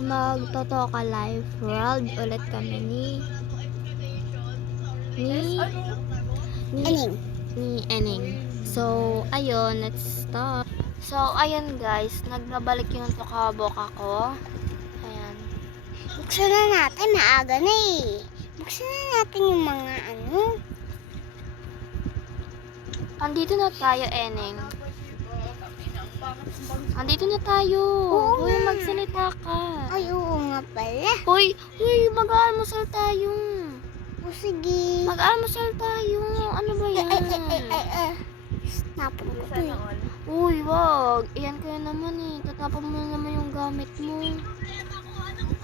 magtotoka live world ulit kami ni Aning. Ening. So, ayun, let's start. So, ayun guys, nagbabalik yung tokaboka ko. Ayan. Buksan na natin. Maaga na eh. Buksan na natin yung mga ano. Andito na tayo, Eneng. Andito na tayo. Oo Hoy, nga. magsalita ka. Ay, oo nga pala. Hoy, mag-aalmusal tayo. O sige. Mag-almusal tayo. Ano ba yan? Snapon ko to eh. Uy, wag. Iyan kayo naman eh. Tatapon mo naman yung gamit mo.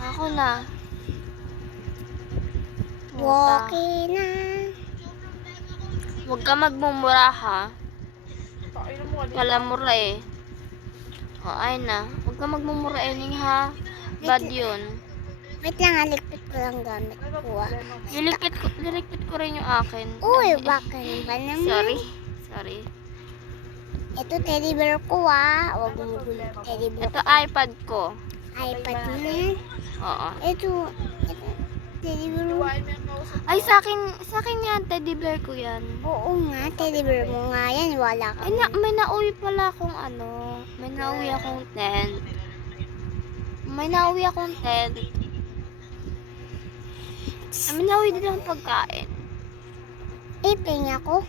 Ako na. Okay na. Huwag ka magmumura ha. Palamura eh. O, ayun na. Huwag ka magmumura Ening ha. Bad yun. Wait lang, alikpit ko lang gamit ko ah. Lilikpit ko rin yung akin. Uy, baka ba naman? Sorry. Ito teddy bear ko ah. Huwag mo gulo teddy bear. Ito iPad ko. iPad mo na yan. Oo. Ito teddy bear mo. Ay, sa akin yan. Teddy bear ko yan. Oo nga, teddy bear mo nga yan. Wala ka. Ay, may nauwi pala akong ano. May nauwi akong tent. May nauwi din akong pagkain. Iping ako?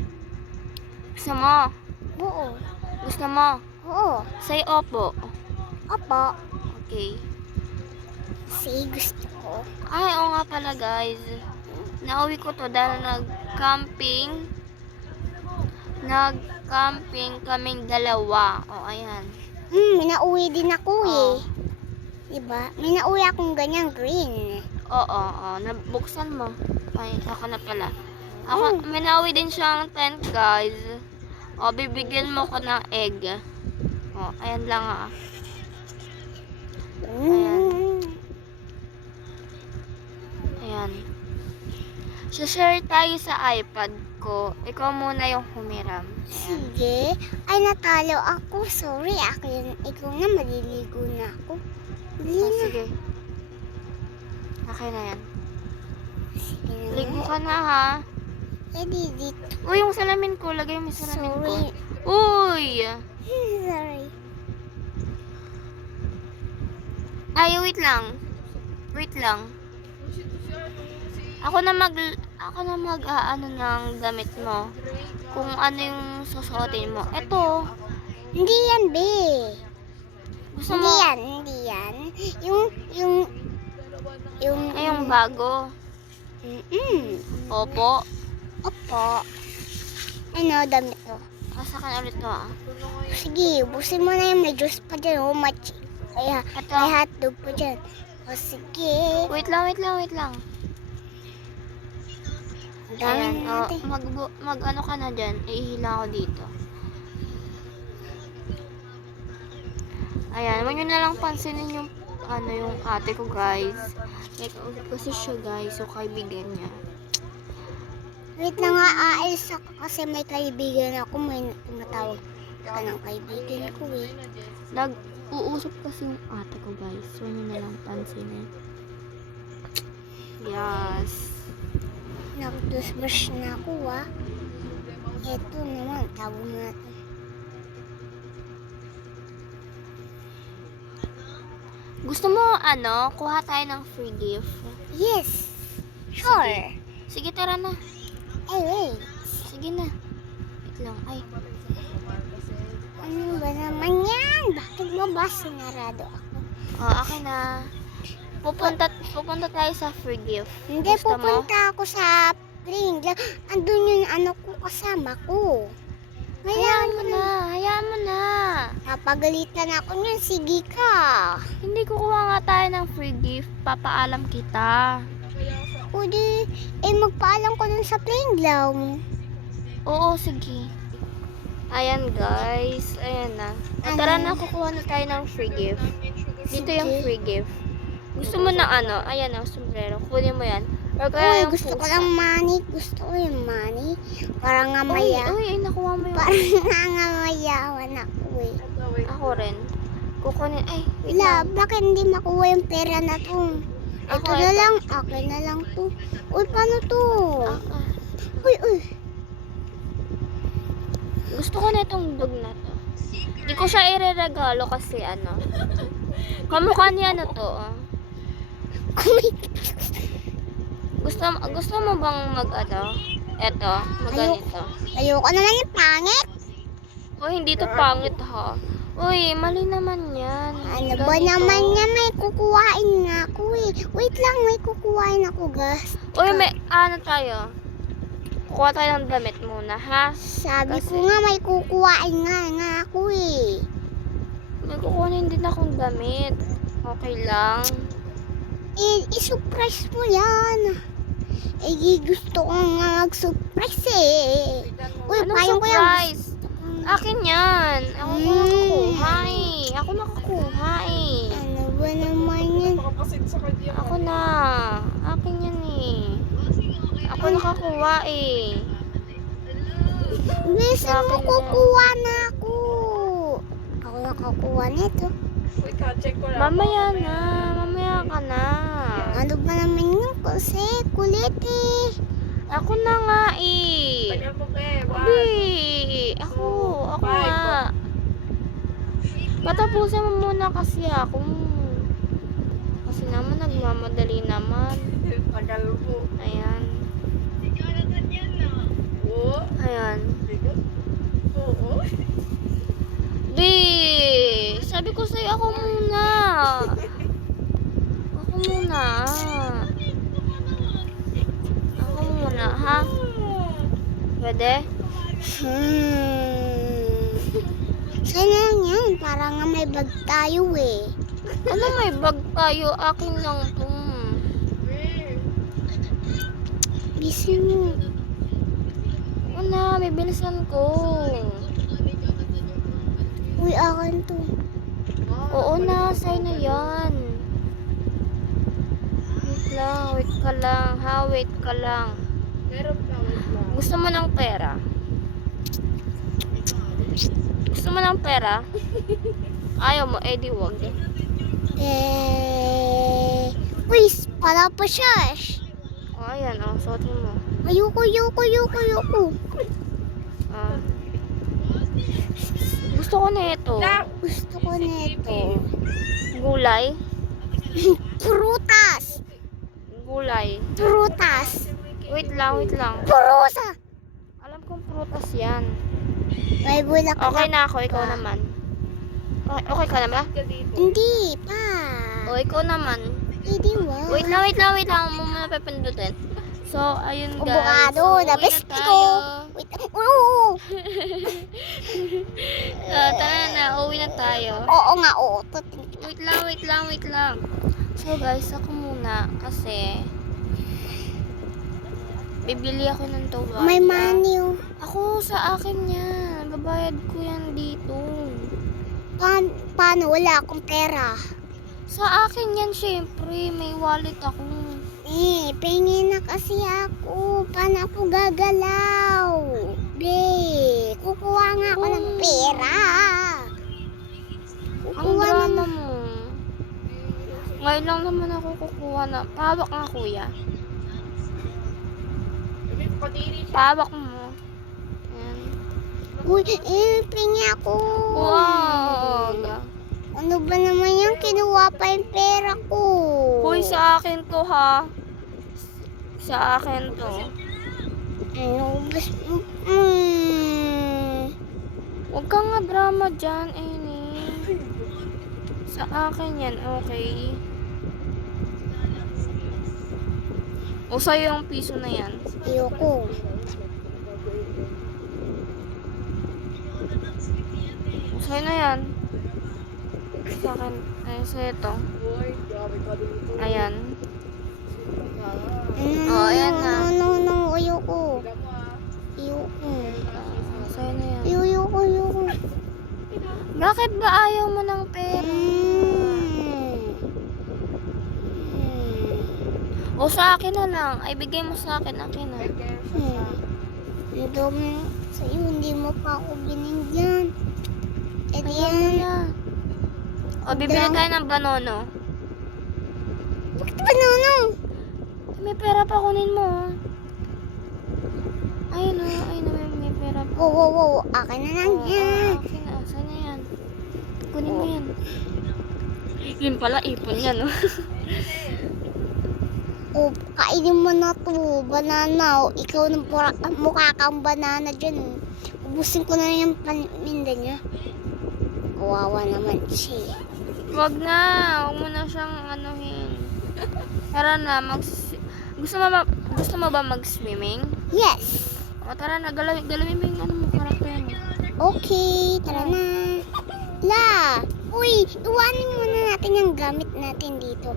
Gusto mo? Oo. Gusto mo? Oo. Say opo. Opo. Okay. Sige, gusto ko. Ay, oo nga pala guys. Nauwi ko to dahil nag-camping kaming dalawa. O, ayan. May nauwi din ako eh. Oh. Diba? May nauwi akong ganyang green. Oo. Nabuksan mo. Ay, ako na pala. May nauwi din siyang tent guys. O, bibigyan mo ko ng egg. O, ayan lang ah. Ayan. Share tayo sa iPad ko. Ikaw muna yung humiram. Sige. Ay, natalo ako. Sorry. Ako yun. Ikaw na, maliligo na ako. Dali na. Sige. Okay na yan. Sige na. Ligo ka na ha. Eh, dito. Uy, yung salamin ko. Lagay mo yung salamin ko. Sorry. Uy! Sorry. Ay, wait lang. Ako na mag ano ng damit mo. Kung ano yung susuotin mo. Eto. Hindi yan, be. Gusto mo? Hindi yan. Yung bago. Opo. Opo. Ano, damit to? Kasakan ulit to ah. Sige, ubusin mo na yung may juice pa dyan. Oh, Kaya, Ito. may hotdog pa dyan. O, sige. Wait lang. Ang dami Ayan, na natin. mag ano ka na dyan. Ihila ako dito. Ayan, huwag nyo na lang pansinin yung yung ate ko guys. May kausap kasi siya guys. So, kaibigan niya. Wait lang nga, aalis ako kasi may kaibigan ako. May tumatawag ka ng kaibigan ko eh. Nag-uusap kasi yung ate ko guys. So, huwag nyo na lang pansinin. Yes. Nag-toothbrush na ako ah. Ito naman, tawag mo natin. Gusto mo, kuha tayo ng free gift? Yes! Sure! Sige, tara na. Ay, wait. Sige na. Wait lang. Ay. Ano ba naman yan? Bakit mo ba sinarado ako? Okay na. Pupunta tayo sa free gift. Hindi, Gusto mo? pupunta ako sa playing. Andun yung ano ko kasama ko. Hayaan mo na. Napagalitan ako niyan. Sige ka. Hindi kukuha nga tayo ng free gift. Papaalam kita. O di, magpaalam ko dun sa playing ground. Oo, sige. Ayan guys. Ayan na. Tara na, kukuha na tayo ng free gift. Dito yung Sige. free gift. Gusto mo na Ayan ang sombrero. Kunin mo yan. Or kaya Uy, yung gusto ko pusa. lang money. Gusto ko yung money. Para nga Uy, nakuha mo yung... Parang nga mayawan ako eh. Ako rin. Kukunin. Ay, wait Wala, lang. bakit hindi makuha yung pera na to? Ako, Ito na lang, akin na lang to. Uy, paano to? Ah. Uy. Gusto ko na itong dog na to. Hindi ko siya ireregalo kasi ano. Kamukha niya na to. Gusto mo bang eto, ganito. Ayoko naman yung pangit. O hindi to pangit ha. Uy, mali naman yan. Ano ba naman yan? May kukuhain nga ako eh. Wait lang, may kukuhain ako, gas. Uy, may ano tayo? Kukuha tayo ng damit muna, ha? Sabi Kasi- ko nga may kukuhain nga ako eh. May kukunin din akong damit. Okay lang. I-surprise mo yan. Gusto ko nga mag-surprise eh. Uy, Anong payong ko yan. surprise? Akin yan. Ako nakakuha eh. Ako nakakuha eh. Ano ba naman yan? Ako na. Akin yan eh. Ako nakakuha eh. Bisa mo Akin na. kukuha na ako. Ako nakakuha nito. Mamaya na. Mamaya ka na. Ano ba naman yun kasi? Kulit eh. Ako na nga eh. Abi, ako nga. Patapusin mo muna kasi ako. Kasi naman nagmamadali naman. Ayan. Ayan. Di, sabi ko sa'yo ako muna. Ako muna. Ako muna, ha? Pwede? Sana lang yan. Para nga may bag tayo eh. Ano may bag tayo? Akin lang to. Bisa mo. Oo na, may bilisan ko. Uy, akin to. Oo na, sa'yo na yan. Wait ka lang, ha? Wait ka lang. Gusto mo ng pera? Gusto mo ng pera? Ayaw mo, di wag. Uy, para pa siya. O, ayan, suotin mo. Ayoko. Ah. Gusto ko na ito. Gusto ko nito. Gulay. Prutas. Gulay. Prutas. Wait lang. Prusa. Alam kong prutas yan. May bulak Okay na ako, ikaw naman. Okay ka na ba? Hindi pa. O, ikaw naman. Hindi wow. Wait lang. Mo muna pepindutin. So, ayun guys. Abogado, So, the uwi best na ko. tayo. Wait. Oo. Tara na, uwi na tayo. Oo nga, oo. Wait lang. So guys, ako muna kasi bibili ako ng tuwalya. May money. Ako sa akin yan. Babayad ko yan dito. Paano? Wala akong pera. Sa akin yan syempre. May wallet ako. Pengi na kasi ako. Paano ako gagalaw? Kukuha nga ako ng pera. Ang drama mo. Ngayon lang naman ako kukuha na. Pahawak nga kuya. Pahawak mo. Ayan. Uy, pengi ako. Wag. Ano ba naman yan? Kinuha pa yung pera ko. Hoy, sa akin to ha. Sa akin to. Ano ba? Huwag kang nga drama dyan, Amy. Sa akin yan, okay? O sa'yo yung piso na yan. Ayoko. O sa'yo na yan. Sa akin, ay sa'yo to. Ayan. Ayan na. No. Ayoko. Ayoko. Sa'yo na yan. Ayoko. Bakit ba ayaw mo ng pera? O sa akin na lang. Ay, bigay mo sa akin. Akin na. Ang dami sa'yo, hindi mo pa ako binigyan. Ayan mo na. O, bibili tayo ng banono. Bakit banana? May pera pa, kunin mo. Ayun o, may pera pa. Wow. Akin na lang yan. Okay na, saan na yan? Kunin mo yan. Yun pala, ipon yan, no? Oh, kainin mo na to, banana. Oh, ikaw ng mukha kang banana dyan. Oh. Ubusin ko na yung paninda niya. Kawawa naman siya. Wag na, huwag mo na siyang anuhin. Tara na, gusto mo ba mag-swimming? Yes. O, tara na, galawin mo yung ano mo, karakter mo. Okay, tara na. La! Uy, iwanin muna natin yung gamit natin dito.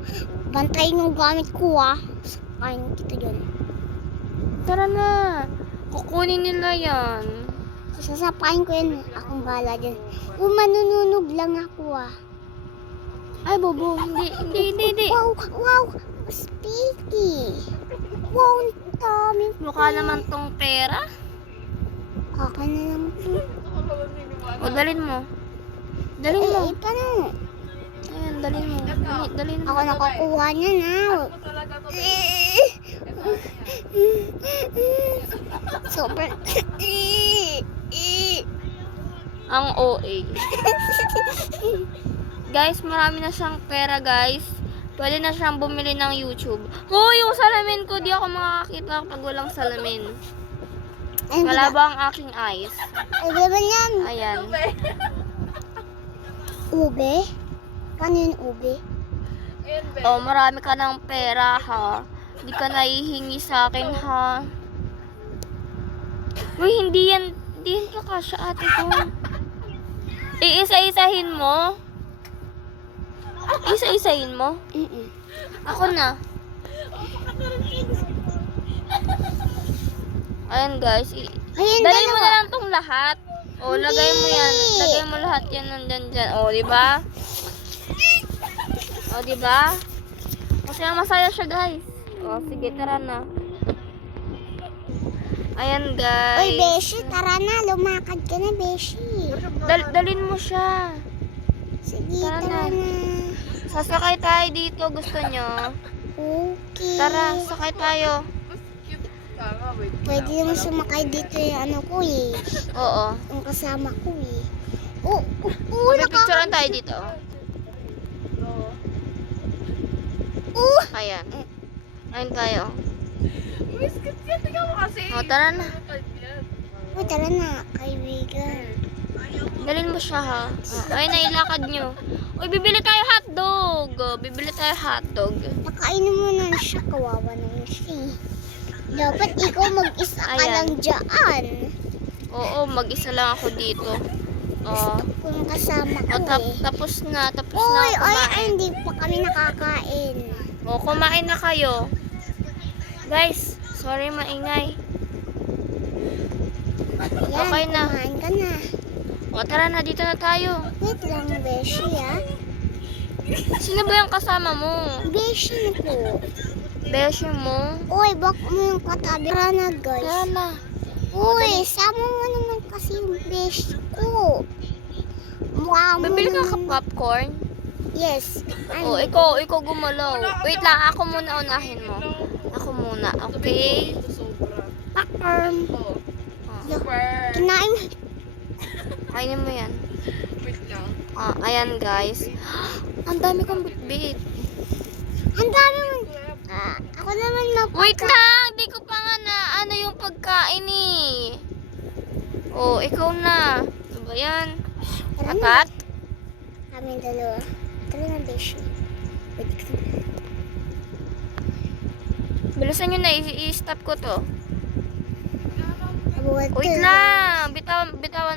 Bantayin yung gamit ko Sakayin kita dyan. Tara na, kukunin nila yan. Sasapain ko yan. Akong bahala dyan. Manununog lang ako Ay, bobo, hindi. Wow! Speaky! Wow, ang dami. Mukha naman tong pera. Akin na lang po. O, dalin mo. Dalin mo. Paano? Ayan, dalin mo. Dalin mo. Ako nakakuha niya na. Sobrang... Ang OA. Guys, marami na siyang pera, guys. Pwede na siyang bumili ng YouTube. Oh, yung salamin ko, di ako makakita pag walang salamin. Malaba ang aking eyes. Ay, naman yan. Ayan. Ube? Paano yung ube? Oh, marami ka ng pera, ha. Di ka nahihingi sa akin, ha. Uy, hindi yan kakasya, ate ko. Iisa-isahin mo. Isa-isahin mo. Ako na. Ayan, guys. Ayan, Dali mo dalawa. na lang tong lahat. O, lagay mo yan. Lagay mo lahat yan nandyan dyan. O, diba? O, diba? Kasi masaya siya, guys. O, sige, tara na. Ayan, guys. Uy, Beshi, tara na. Lumakad ka na, Beshi. Dalin mo siya. Sige, Tara tara na. na. Sasakay tayo dito. Gusto nyo? Okay. Tara, sakay tayo. Pwede naman sumakay dito yung ano ko Oo. Yung kasama ko Picturean tayo dito. Ayan. Ayan tayo. O, tara na. Uy, tara na, kaibigan. Dalin mo siya, ha. Ayun na, ilakad nyo. Uy, bibili tayo hotdog. Bibili tayo hotdog. Nakainin mo na siya, kawawa naman siya. Dapat ikaw mag-isa ka Ayan. lang dyan. Oo, mag-isa lang ako dito. Kung kasama ko Tapos na ako Uy, kumain. hindi pa kami nakakain. O, kumain na kayo. Guys, sorry maingay. Yan, Okay na. kumain ka na. O, tara na, dito na tayo. Wait lang, Beshi, Sino ba yung kasama mo? Beshi na po. Beshi mo? Uy, bak mo yung katabi. Tara na, guys. Tara na. Uy, sama mo naman kasi yung Beshi ko. Mukha mo Bibili ka naman- popcorn? Yes. O, ikaw gumalaw. Wait lang, ako muna unahin mo. Ako muna, okay? Popcorn. Ah, Kinain mo. kainin mo yan. Ayan guys. Ang dami kong bitbit. Ang dami mo. Ako naman Wait lang, di ko pa nga na ano yung pagkain eh. Oh, ikaw na. Ano ba yan? Tara na. Apat? Kami dalawa. Tara na, Beshi. Wait ka. Bilisan nyo na, i-stop ko to. Abuhat Wait lang, bitawan.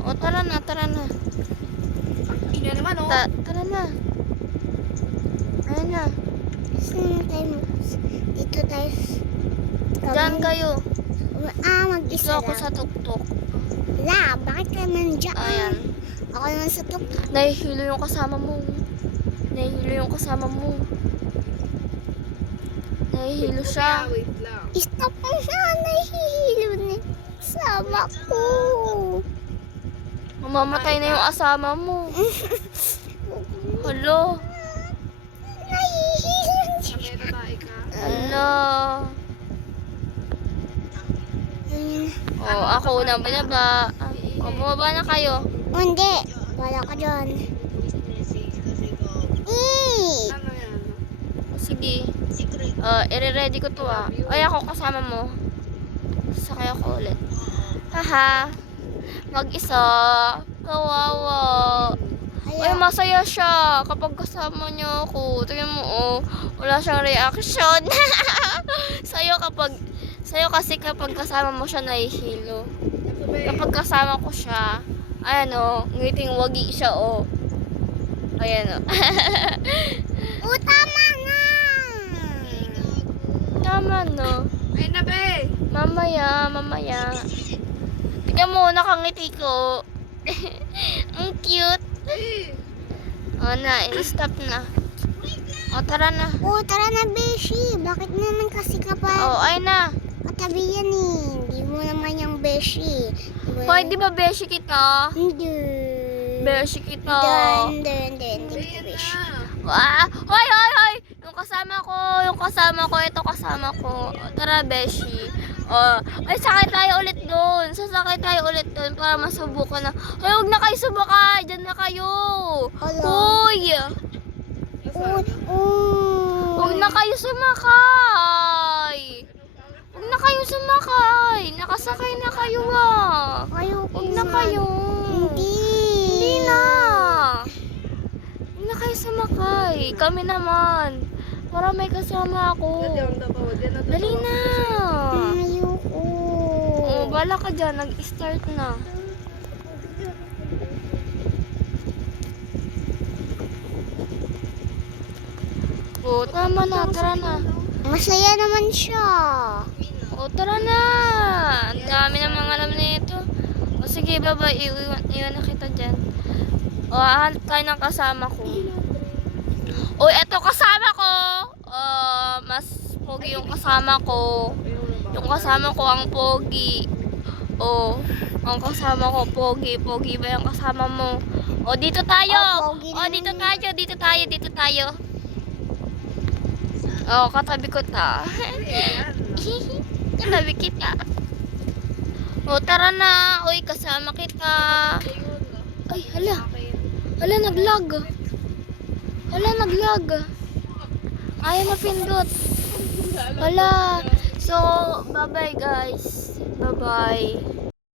O, tara na. Tara na. Tara na. Ayan na. Saan tayo? Dito tayo. Diyan kayo. Dito Mag-isa ako lang. sa tuktok. La, bakit ka nandiyan? Ayan. Ako naman sa top. Nahihilo yung kasama mo. Nahihilo siya. Stop mo siya. Nahihilo na. Sama ko. Mamamatay na yung asama mo. Huwag Hello. Nahihilan siya. May babae ka. Hello. Oh, ako unang binaba. Oh, bumaba na kayo. Hindi. Wala ka dyan. Ano yan? Sige. I-ready ko to ah. Ay, ako kasama mo. Sakay ako ulit. Haha. Mag-isa. Kawawa. Ay, masaya siya kapag kasama niya ako. Tingnan mo, oh. Wala siyang reaction. Sa'yo kasi kapag kasama mo siya, nahihilo. Kapag kasama ko siya, ayan, oh. Ngiting wagi siya, oh. Ayan, oh. Tama na. Tama, no? Ay na be! Mamaya. Tingnan mo, nakangiti ko. Ang cute. Oh, stop na. Oh, tara na. Tara na, Beshi. Bakit naman kasi kapag Oh, ay na. katabi yan eh. Hindi mo naman yung Beshi. Hoy, di ba beshi kita? Hindi. Beshi kita. Hindi ka Beshi. Hoy! Yung kasama ko, ito kasama ko. Tara, beshi. Oh, ay, sakay tayo ulit doon. Sasakay tayo ulit doon para masubukan na. Hoy, huwag na kayo subakay. Diyan na kayo. Hala. Hoy! Huwag na kayo sumakay. Huwag na kayo sumakay. Nakasakay na kayo ah. Huwag na kayo. Hindi na. Huwag na kayo sumakay. Kami naman. Para may kasama ako. Dali na. Ayoko. Oh, bala ka dyan. Nag-start na. Oh, tama na. Tara na. Masaya naman siya. O, tara na! Ang dami ng mga alam nito. O, sige, baba. Iwan na kita dyan. O, hahanap tayo ng kasama ko. O, eto kasama ko! Mas pogi yung kasama ko. Yung kasama ko ang pogi. O, ang kasama ko pogi. Pogi ba yung kasama mo? O, dito tayo! Pogi O, naman dito yun. tayo! Dito tayo! O, katabi ko ta. Katabi kita. O, tara na. Uy, kasama kita. Ay, hala. Hala, naglag. Ayaw mapindot. Hala. So, bye-bye guys. Bye-bye.